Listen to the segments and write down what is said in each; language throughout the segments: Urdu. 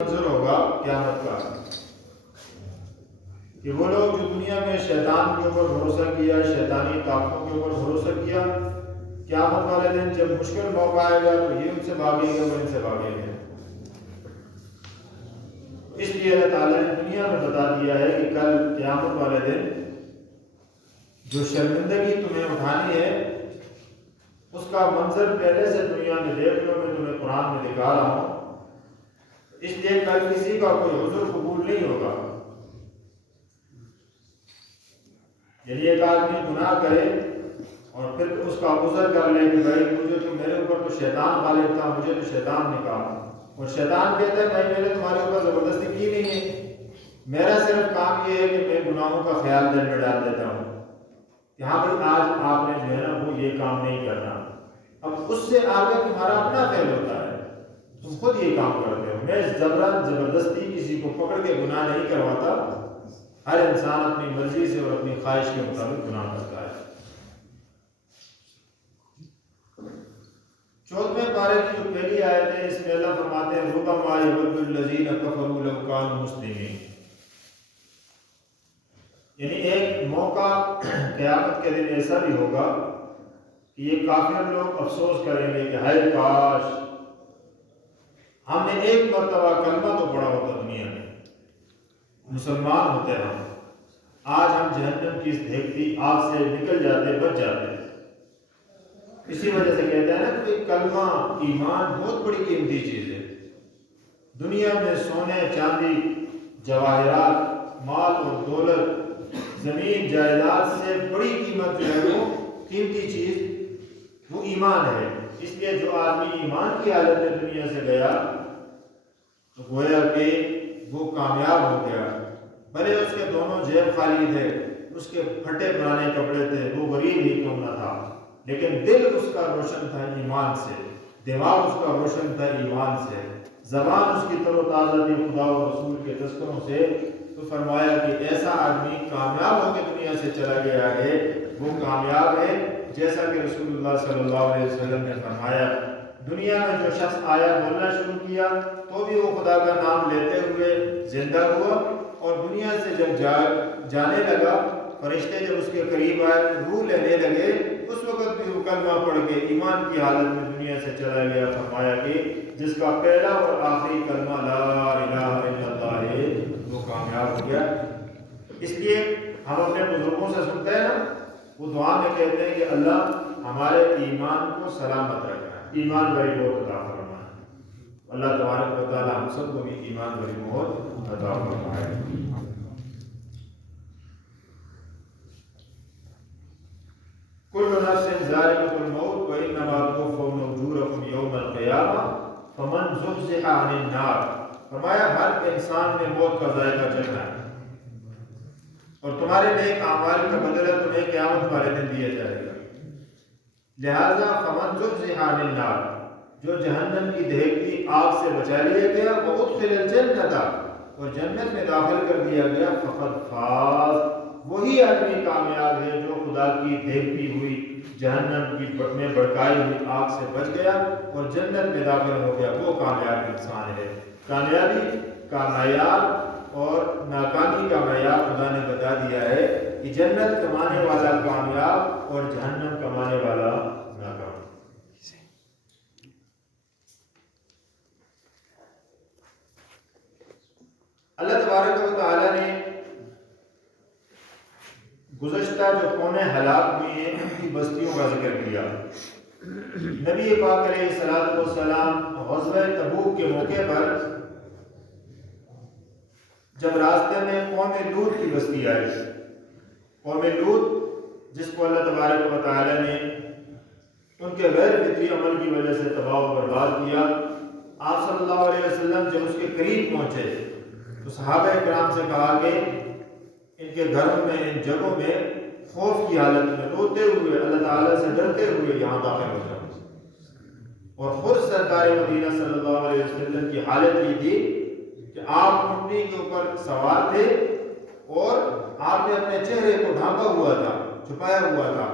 منظر ہوگا قیامت کا کہ وہ لوگ جو دنیا میں شیطان کے اوپر بھروسہ کیا، شیطانی طاقتوں کے اوپر بھروسہ کیا، قیامت والے دن جب مشکل موقع آئے گا تو یہ ان سے بھاگیں گے، وہ ان سے بھاگیں گے۔ اس لیے اللہ تعالیٰ نے دنیا میں بتا دیا ہے کہ کل قیامت والے دن جو شرمندگی تمہیں اٹھانی ہے اس کا منظر پہلے سے دنیا میں دیکھ لو، میں تمہیں قرآن میں دکھا رہا ہوں۔ اس لیے کل کسی کا کوئی عذر قبول نہیں ہوگا۔ یعنی ایک آدمی گناہ کرے اور پھر اس کا عذر کر لے کہ بھائی مجھے تو میرے اوپر تو شیطان غالب تھا، مجھے تو شیطان نکالا، اور شیطان کہتا ہے بھائی میں نے تمہارے اوپر زبردستی کی نہیں ہے، میرا صرف کام یہ ہے کہ میں گناہوں کا خیال دل میں ڈال دیتا ہوں۔ یہاں پر آج آپ نے جو ہے نا وہ یہ کام نہیں کرنا، اب اس سے آگے تمہارا اپنا فعل ہوتا ہے، تم خود یہ کام کرتے ہو۔ میں زبردستی کسی کو پکڑ کے گناہ نہیں کرواتا، ہر انسان اپنی مرضی سے اور اپنی خواہش کے مطابق گناہ کرتا ہے۔ 14ویں پارے کی جو پہلی آیت ہے اس میں اللہ فرماتے ہیں ربما یود الذین کفروا لو کانوا مسلمین، یعنی ایک موقع قیامت کے دن ایسا بھی ہوگا کہ یہ کافر لوگ افسوس کریں گے کہ ہائے کاش ہم نے ایک مرتبہ کلمہ تو پڑھا ہوتا، دنیا میں مسلمان ہوتے ہم، آج ہم جہنم کی اس دھیکتی آگ سے نکل جاتے، بچ جاتے۔ اسی وجہ سے کہتے ہیں نا کہ کلمہ ایمان بہت بڑی قیمتی چیز ہے۔ دنیا میں سونے چاندی جواہرات مال اور دولت زمین جائیداد سے بڑی قیمت جو ہے وہ قیمتی چیز وہ ایمان ہے۔ اس لیے جو آدمی ایمان کی حالت میں دنیا سے گیا تو گویا کہ وہ کامیاب ہو گیا، بھلے اس کے دونوں جیب خالی تھے، اس کے پھٹے پرانے کپڑے تھے، وہ غریب ہی کیوں نہ تھا، لیکن دل اس کا روشن تھا ایمان سے، دماغ اس کا روشن تھا ایمان سے، زبان اس کی تر و تازہ تھی خدا و رسول کے تذکروں سے۔ تو فرمایا کہ ایسا آدمی کامیاب ہو کے دنیا سے چلا گیا ہے، وہ کامیاب ہے، جیسا کہ رسول اللہ صلی اللہ علیہ وسلم نے فرمایا دنیا میں جو شخص آیا بولنا شروع کیا تو بھی وہ خدا کا نام لیتے ہوئے زندہ ہوا، اور دنیا سے جب جانے لگا فرشتے جب اس کے قریب آئے روح لینے لگے اس وقت بھی وہ کلمہ پڑھ کے ایمان کی حالت میں دنیا سے چلا گیا۔ فرمایا کہ جس کا پہلا اور آخری کلمہ لا الہ الا اللہ ہے وہ کامیاب ہو گیا۔ اس لیے ہم اپنے بزرگوں سے سنتے ہیں نا، وہ دعا میں کہتے ہیں کہ اللہ ہمارے ایمان کو سلامت رکھنا، ایمان بھری موت عطا فرمائے۔ اللہ تبارک و تعالی ہم سب کو بھی ایمان بھری موت عطا فرمائے۔ کل نفس ذائقۃ الموت وانما توفون اجورکم یوم القیامہ فمن زحزح عن النار، فرمایا ہر انسان نے موت کا ذائقہ چکھنا ہے اور تمہارے نیک اعمال کا بدلہ تمہیں قیامت والے دن دیا جائے گا۔ لہذا فمن زحزح عن النار، جو جہنم کی دہکتی آگ سے بچا لیا گیا، وادخل الجنۃ، اور جنت میں داخل کر دیا گیا، فقد فاز، وہی آدمی کامیاب ہے جو خدا کی دہکتی ہوئی جہنم کی میں بڑکائی ہوئی آگ سے بچ گیا اور جنت میں داخل ہو گیا، وہ کامیاب انسان ہے۔ کامیابی کا معیار اور ناکامی کا معیار خدا نے بتا دیا ہے کہ جنت کمانے والا کامیاب اور جہنم کمانے والا ناکام۔ اللہ تبارک و تعالیٰ نے گزشتہ جو قومیں ہلاک ہوئی ہیں ان کی بستیوں کا ذکر کیا۔ نبی پاک علیہ الصلوۃ والسلام غزوہ تبوک کے موقع پر جب راستے میں قوم لوط کی بستی آئی، قوم لوط جس کو اللہ تبارک و تعالیٰ نے ان کے غیر فطری عمل کی وجہ سے تباہ و برباد کیا، آپ صلی اللہ علیہ وسلم جب اس کے قریب پہنچے تو صحابہ کرام سے کہا کہ ان کے گھروں میں، ان جگہوں میں خوف کی حالت میں روتے ہوئے، اللہ تعالیٰ سے ڈرتے ہوئے یہاں داخل ہو جاؤ۔ اور خود سرکار مدینہ صلی اللہ علیہ وسلم کی حالت یہ تھی کہ آپ اونٹنی کے اوپر سوار تھے اور آپ نے اپنے چہرے کو ڈھانپا ہوا تھا، چھپایا ہوا تھا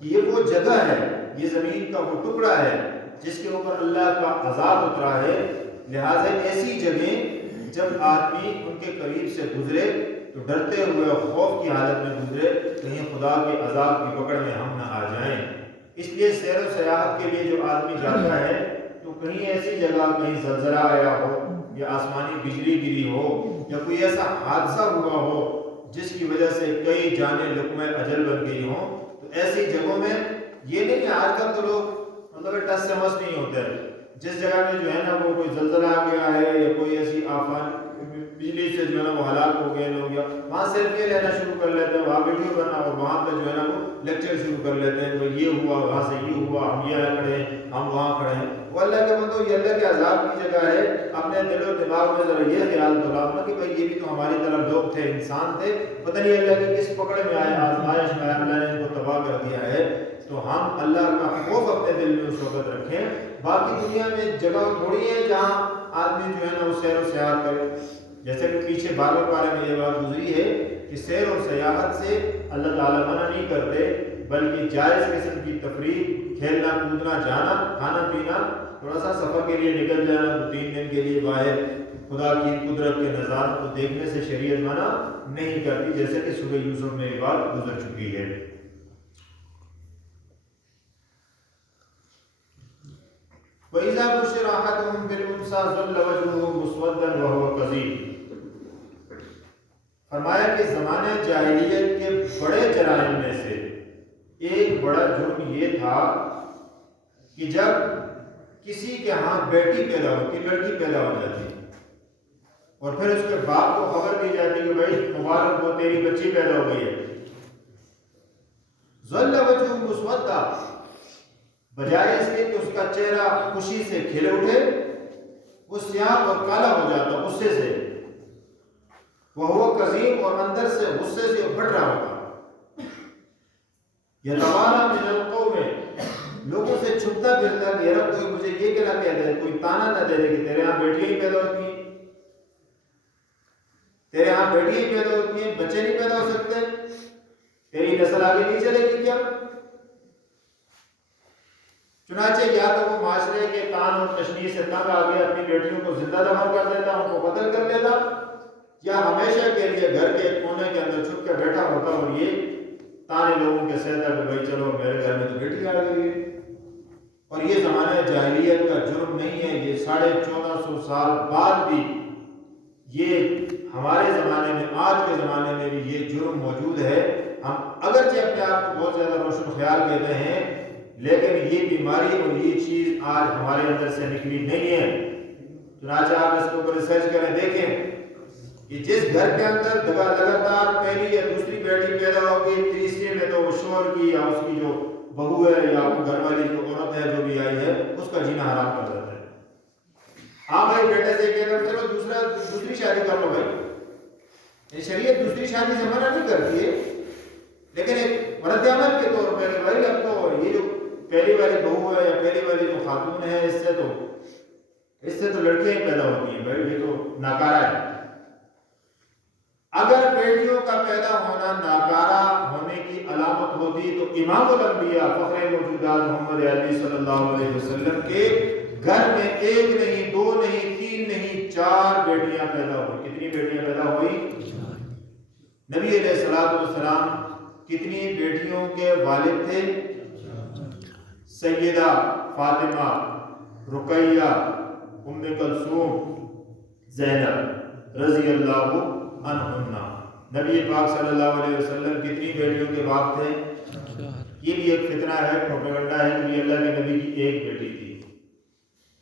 کہ یہ وہ جگہ ہے، یہ زمین کا وہ ٹکڑا ہے جس کے اوپر اللہ کا عذاب اترا ہے، لہٰذا ایسی جگہیں جب آدمی ان کے قریب سے گزرے تو ڈرتے ہوئے اور خوف کی حالت میں گزرے، کہیں خدا کے عذاب کی پکڑ میں ہم نہ آ جائیں۔ اس لیے سیر و سیاحت کے لیے جو آدمی جاتا ہے تو کہیں ایسی جگہ، کہیں زلزلہ آیا ہو یا آسمانی بجلی گری ہو یا کوئی ایسا حادثہ ہوا ہو جس کی وجہ سے کئی جانیں لقمہ اجل بن گئی ہوں، تو ایسی جگہوں میں یہ نہیں کہ آج کل تو لوگ مطلب ٹس سے مس نہیں ہوتے، جس جگہ میں جو ہے نا وہ کوئی زلزلہ آ گیا ہے یا کوئی ایسی آفات بجلی سے جو ہے نا وہ ہلاک ہو گئے لوگ، یا وہاں سیلفی لینا شروع کر لیتے ہیں، وہاں ویڈیو بننا اور وہاں پہ جو ہے نا وہ لیکچر شروع کر لیتے ہیں، تو یہ ہوا، وہاں سے یہ ہوا، ہم یہاں کھڑے ہیں، ہم وہاں کھڑے ہیں۔ وہ اللہ کے بندو، یہ اللہ کے عذاب کی جگہ ہے۔ اپنے دل و دماغ میں ذرا یہ خیال تو لاؤ نا کہ بھائی یہ بھی تو ہماری طرح لوگ تھے، انسان تھے، پتہ نہیں اللہ کی کس پکڑ میں آئے، آزمائش میں اللہ نے ان کو تباہ کر دیا ہے۔ تو ہم اللہ کا خوف اپنے دل میں اس وقت رکھیں۔ باقی دنیا میں جگہ تھوڑی ہے جہاں آدمی جو ہے نا وہ سیر و سیاحت کرے، جیسے کہ پیچھے 12ویں پارے میں یہ بات گزری ہے کہ سیر و سیاحت سے اللہ تعالیٰ منع نہیں کرتے، بلکہ جائز قسم کی تفریح، کھیلنا کودنا، جانا، کھانا پینا، تھوڑا سا سفر کے لیے نکل جانا 2-3 دن کے لیے باہر، خدا کی قدرت کے نظاروں کو دیکھنے سے شریعت منع نہیں کرتی، جیسے کہ سورہ یوسف میں یہ بات گزر چکی ہے۔ وَإِذَا بُشِّرَ أَحَدُهُم بِالْأُنثَىٰ ظَلَّ وَجْهُهُ مُسْوَدًّا وَهُوَ كَظِيمٌ۔ فرمایا کہ زمانہ جاہلیت کے بڑے جرائم میں سے ایک بڑا جرم یہ تھا کہ جب کسی کے ہاں بیٹی پیدا ہوتی، لڑکی پیدا ہو جاتی اور پھر اس کے باپ کو خبر دی جاتی کہ بھائی مبارک ہو، تیری بچی پیدا ہو گئی ہے، ظَلَّ وَجْهُهُ مُسْوَدًّا، بجائے اس کے کہ اس کا چہرہ خوشی سے کھلے اٹھے، وہ سیاہ اور کالا ہو جاتا غصے سے، وہ کظیم، اور اندر سے غصے سے پھٹ رہا ہوتا، یتوارا من القوم، لوگوں سے چھپتا پھرتا کہ یار کوئی مجھے یہ کہنا کہہ دے، کوئی تانا نہ دے دے کہ تیرے ہاں بیٹیاں ہی پیدا ہوتی ہیں، تیرے ہاں بیٹیاں ہی پیدا ہوتی ہیں، بچے نہیں پیدا ہو سکتے، تیری نسل آگے نہیں چلے گی کیا؟ چنانچہ یا تو وہ معاشرے کے تان اور تشنیع سے تنگ آ کے اپنی بیٹیوں کو زندہ دفن کر دیتا، ان کو قتل کر دیتا، یا ہمیشہ کے لیے گھر کے کونے کے اندر چھپ کے بیٹھا ہوتا اور یہ تانے لوگوں کے سہتا کہ بھائی چلو میرے گھر میں تو بیٹی آ گئی ہے۔ اور یہ زمانہ جاہلیت کا جرم نہیں ہے، یہ 1450 سال بعد بھی یہ ہمارے زمانے میں، آج کے زمانے میں بھی یہ جرم موجود ہے۔ ہم اگرچہ اپنے آپ کو بہت زیادہ روشن خیال کہتے ہیں، لیکن یہ بیماری اور یہ چیز آج ہمارے اندر سے نکلی نہیں ہے۔ چنانچہ آپ اس کے اوپر ریسرچ کریں، دیکھیں کہ جس گھر کے اندر لگاتار پہلی یا دوسری بیٹی پیدا ہوگی، تیسرے میں تو وہ شوہر کی یا اس کی جو بہو ہے یا وہ گھر والی جو عورت ہے جو بھی آئی ہے، اس کا جینا حرام کر دیتا ہے۔ ہاں بھائی بیٹے سے کہتے ہیں چلو دوسری شادی کر لو بھائی، شریعت دوسری شادی سے منع نہیں کرتی ہے، لیکن ایک رد عمل کے طور پہ بھائی اب تو یہ جو پہلی والی بہو ہے یا پہلی والی جو خاتون ہے، اس سے تو لڑکیاں ہی پیدا ہوتی ہیں بھائی، یہ تو ناکارہ ہے۔ اگر بیٹیوں کا پیدا ہونا ناکارہ ہونے کی علامت ہوتی تو امام الانبیاء فخر موجودات محمد علی صلی اللہ علیہ وسلم کے گھر میں 1 نہیں 2 نہیں 3 نہیں 4 بیٹیاں پیدا ہوئی۔ کتنی بیٹیاں پیدا ہوئی؟ نبی علیہ الصلوۃ والسلام کتنی بیٹیوں کے والد تھے؟ سیدہ فاطمہ، رقیہ، ام کلثوم، زینب رضی اللہ عنہن۔ نبی پاک صلی اللہ علیہ وسلم کتنی بیٹیوں کے باپ تھے؟ یہ بھی ایک فتنہ ہے، پروپیگنڈا ہے کہ یہ اللہ کے نبی کی ایک بیٹی تھی،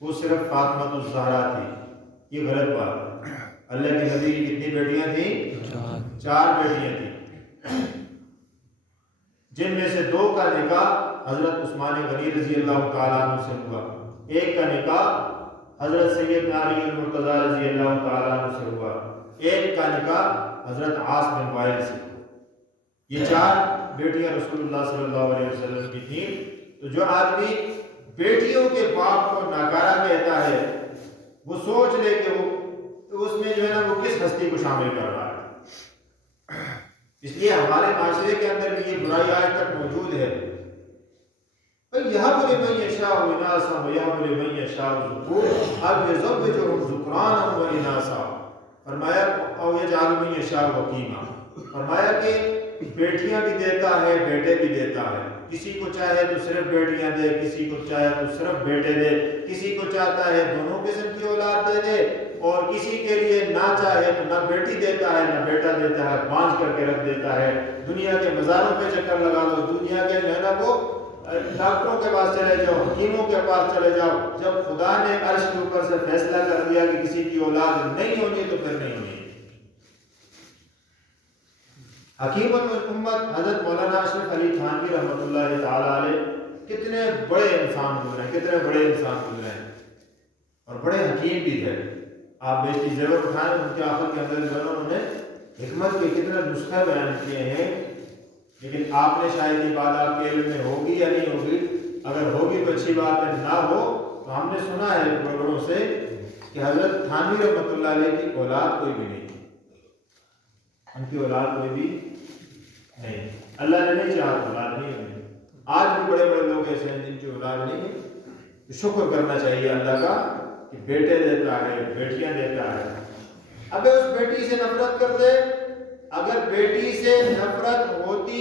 وہ صرف فاطمہ الزہرا تھی۔ یہ غلط بات ہے۔ اللہ کے نبی کی کتنی بیٹیاں تھیں؟ 4 بیٹیاں تھیں، جن میں سے 2 کا نکاح حضرت عثمان غنی رضی اللہ تعالیٰ عنہ سے ہوا، ایک کا نکاح حضرت سیدنا علی المرتضیٰ رضی اللہ تعالیٰ عنہ سے ہوا، ایک کا نکاح حضرت عاص بن وائل سے ہوا۔ یہ 4 بیٹیاں رسول اللہ صلی اللہ علیہ وسلم کی تھیں۔ تو جو آدمی بیٹیوں کے باپ کو ناکارہ کہتا ہے، وہ سوچ لے کہ وہ اس میں جو ہے نا وہ کس ہستی کو شامل کر رہا ہے۔ اس لیے ہمارے معاشرے کے اندر بھی یہ برائی آج تک موجود ہے۔ یَهَبُ لِمَن يَشَاءُ إِنَاثًا وَيَهَبُ لِمَن يَشَاءُ الذُّكُورَ، اب يَزَوِّجُهُمْ ذُكْرَانًا وَإِنَاثًا۔ فرمایا او یجعل من یشاء وقیما، فرمایا کہ بیٹیاں بھی دیتا ہے بیٹے بھی دیتا ہے، کسی کو چاہے تو صرف بیٹیاں دے، کسی کو چاہے تو صرف بیٹے دے، کسی کو چاہتا ہے دونوں قسم کی اولاد دے دے، اور کسی کے لیے نہ چاہے تو نہ بیٹی دیتا ہے نہ بیٹا دیتا ہے، بانجھ کر کے رکھ دیتا ہے۔ دنیا کے مزاروں پہ چکر لگا لو، دنیا کے جو ہے نا وہ ڈاکٹروں کے پاس چلے جاؤ، حکیموں کے پاس چلے جاؤ، جب خدا نے عرش کے اوپر سے فیصلہ کر دیا کہ کسی کی اولاد نہیں ہونی تو پھر نہیں ہونی۔ حکیم الامت حضرت مولانا اشرف علی تھانوی رحمۃ اللہ تعالی علیہ کتنے بڑے انسان گزرے ہیں، کتنے بڑے انسان گزرے ہیں، اور بڑے حکیم بھی تھے۔ آپ بیشتی زیور اٹھائیں، ان کے آخر کے اندر جو ہے انہوں نے حکمت کے کتنے نسخے بیان کیے ہیں، لیکن آپ نے شاید یہ بات آپ کے علم میں ہوگی یا نہیں ہوگی، اگر ہوگی تو اچھی بات ہے، نہ ہو تو ہم نے سنا ہے بڑوں سے کہ حضرت تھانوی رحمۃ اللہ علیہ کی اولاد کوئی بھی نہیں، ان کی اولاد کوئی بھی نہیں، اللہ نے نہیں چاہا اولاد نہیں ہوئی۔ آج بھی بڑے بڑے لوگ ایسے ہیں جن کی اولاد نہیں ہے، شکر کرنا چاہیے اللہ کا کہ بیٹے دیتا ہے بیٹیاں دیتا ہے۔ اب اس بیٹی سے نفرت کر دے، اگر بیٹی سے نفرت ہوتی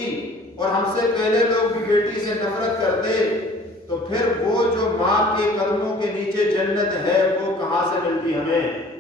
اور ہم سے پہلے لوگ بھی بیٹی سے نفرت کرتے تو پھر وہ جو ماں کے قدموں کے نیچے جنت ہے وہ کہاں سے ملتی ہمیں؟